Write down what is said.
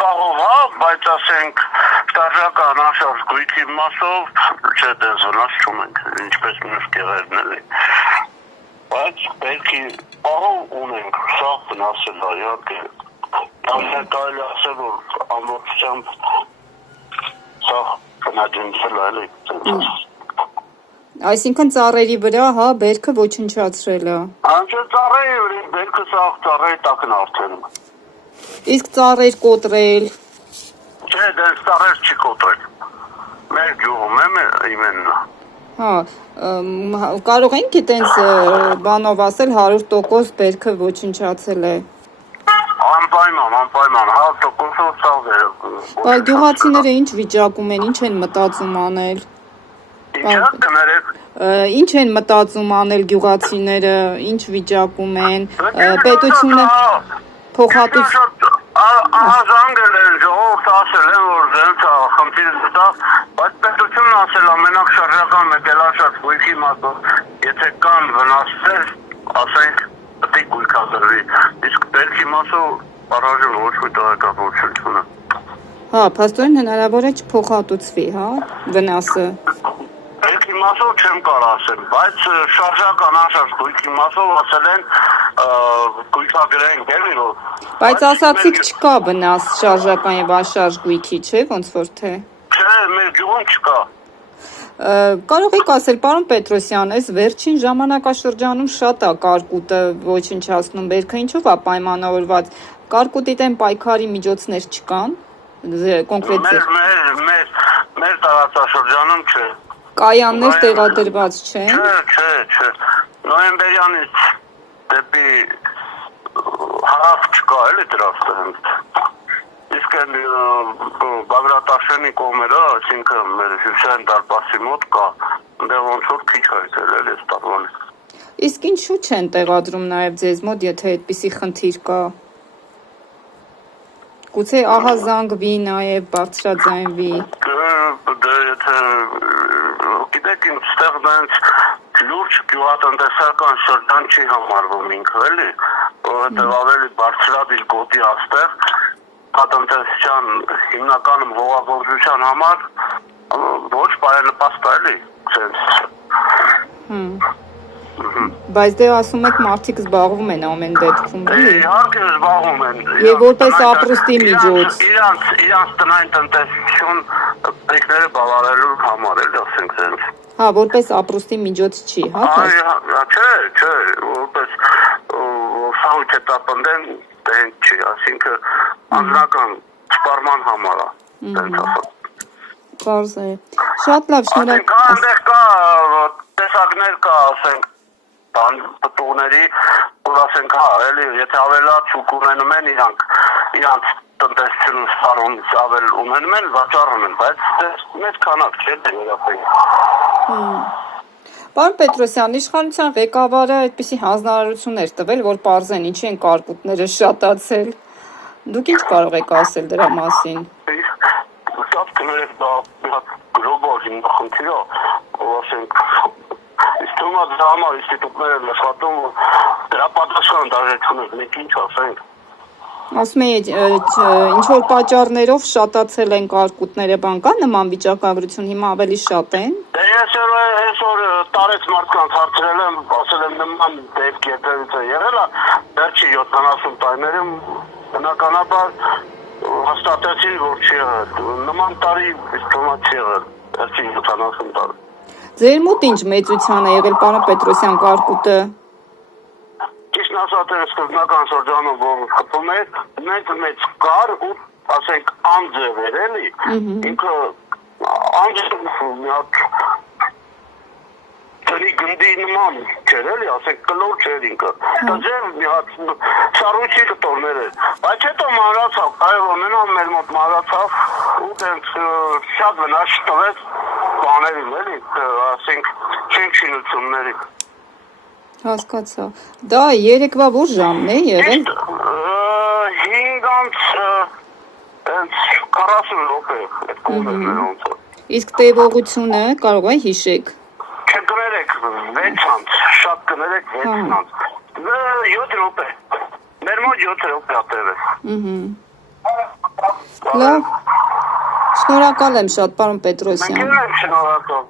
պահով, հա, բայց ասենք շարժական անշարժ գույքի մասով չէ դες վնաս չունենք, ինչպես մյուս կեղերն էլի։ Բայց բերքի պահով ունենք, սա վնասել է, իհարկե։ Կարելի ասել, որ ամբողջությամբ սա բնաջնջել է, էլի։ Այսինքն ծառերի վրա, հա, բերքը ոչնչացրել է։ Անջը ծառերի վրա, բերքը սաղ ծառերի տակն արդեն։ Իսկ ծառեր կոտրել։ Չէ, դες ծառեր չի կոտրել։ Մեր գյուղում եմ իմենն։ Հա, կարող ենք այտենց բանով ասել 100% բերքը ոչնչացել է։ Անպայման, 100%-ով սաղ է։ Բայց գյուղացիները ինչ վիճակում են, ինչ են մտածում անել։ Ինչ են մտածում անել գյուղացիները, ինչ վիճակում են, պետությունը փոխհատուց Ահազանգել են, ժողովուրդ ասել են, որ դենց խնդիրը դա, բայց պետությունն ասել ամենակ շարժական մեկելաշած գույքի մասով, եթե կան վնասներ, ասենք պետք է գույքադրվի, իսկ բերքի մասով առայժմ ոչ մի տեղեկատվություն չունեմ։ Հա, փաստորեն հնարավոր է չփոխհատուցվի, հա, վնասը։ Բերքի մասով չեմ կարող ասել, բայց շարժական անշարժ գույքի մասով ասել են գույքագրենք էլի որ։ Բայց ասացիք չկա վնաս շարժական եւ անշարժ գույքի, չէ՞, ոնց որ թե։ Չէ, մեր գյուղում չկա։ Կարող եք ասել, պարոն Պետրոսյան, այս վերջին ժամանակաշրջանում շատ է կարկուտը ոչնչացնում, բերքը ինչով է պայմանավորված։ Կարկուտի դեմ պայքարի միջոցներ չկան, կոնկրետ։ Մեր տարածաշրջանում չէ։ Կայաններ տեղադրված չեն։ Չէ։ Նոյեմբերյանից դեպի հարավ չկա էլի դրաստը։ Իսկ այն Բագրատաշենի կողմերը, այսինքն մեր Հյուսիսային դարպասի մոտ կա, այնտեղ ոնց որ քիչ հայտել էլի ստավորն։ Իսկ ինչու չեն տեղադրում նաև ձեզ մոտ, եթե այդպիսի խնդիր կա։ Գուցե ահազանգվի նաև բարձրաձայնվի։ Դե եթե գիտեք ինչ ստեղ դենց լուրջ գյուղատնտեսական շրջան չի համարվում ինքը էլի, որովհետև ավելի բարձրադիր գոտի աստեղ տնտեսության հիմնականում հողագործության համար ոչ բարենպաստ է էլի, sense։ Բայց դե ասում եք մարդիկ զբաղվում են ամեն դեպքում, էլի։ Իհարկե զբաղվում են։ Եվ որպես ապրուստի միջոց։ Իրանց տնային տնտեսություն պետքները բավարարելու համար էլ ասենք sense։ Հա, որպես ապրուստի միջոց չի, հա։ Չէ, որպես սահույթ հետապնդեն դեն չի, ասինքն անձնական սպառման համար է, դենց ասած։ Պարզ է։ Շատ լավ, շնորհակալ։ Այնտեղ կա տեսակներ կա, ասենք, պտուղների, որ ասենք, հա, էլի, եթե ավելաց շուկ ունենում են իրանց տնտեսությունում սպառումից ավել ունենում են, վաճառում են, բայց մեծ քանակ չէ դե վերապրել։ Պարոն Պետրոսյան, իշխանության ղեկավարը այդպիսի հանձնարարություններ տվել, որ պարզեն ինչի են կարկուտները շատացել։ Դուք ինչ կարող եք ասել դրա մասին։ Շատ կներեք դա մի հատ գլոբալ հիմնախնդիր է, որ ասենք իստումա դրա համար ինստիտուտներ են աշխատում, դրա պատասխան դաժե չունենք, մենք ինչ ասենք։ Ասում եք, ինչ որ պատճառներով շատացել են կարկուտները, բան կա նման վիճակագրություն, հիմա ավելի շատ են։ Դե ես այսօր տարեց մարդկանց հարցրել եմ, ասել եմ նման դեպք երբևիցե եղել է, վերջի 70 տարիներում բնականաբար հաստատեցին, որ չի եղել, նման տարի իստումա չի եղել, վերջի 70 տարի։ Ձեր մոտ ինչ մեծության է եղել, պարոն Պետրոսյան, կարկուտը։ Ճիշտ ասած է սկզբնական շրջանում, որ խփում էր, մեծ կար ու ասենք անձև էր էլի, ինքը անձև մի հատ տնի գնդի նման չէր էլի, ասենք կլոր չէր ինքը, տջև մի հատ սառույցի կտորներ էր, բայց հետո մանրացավ, այո մենան մեր մոտ մանրացավ ու դենց շատ վնաս տվեց բաներին էլի, ասենք շինությունների։ Հասկացա։ Դա երեկվա որ ժամն է եղել։ 5:40 րոպե այդ կողմերն ոնց է։ Իսկ տևողությունը կարող է հիշեք։ Չկներեք 6-ից, շատ կներեք 6-ից։ 7 րոպե։ Մեր մոտ 7 րոպե է տևել։ Լավ։ Շնորհակալ եմ շատ, պարոն Պետրոսյան։ Մենք էլ ենք շնորհակալ։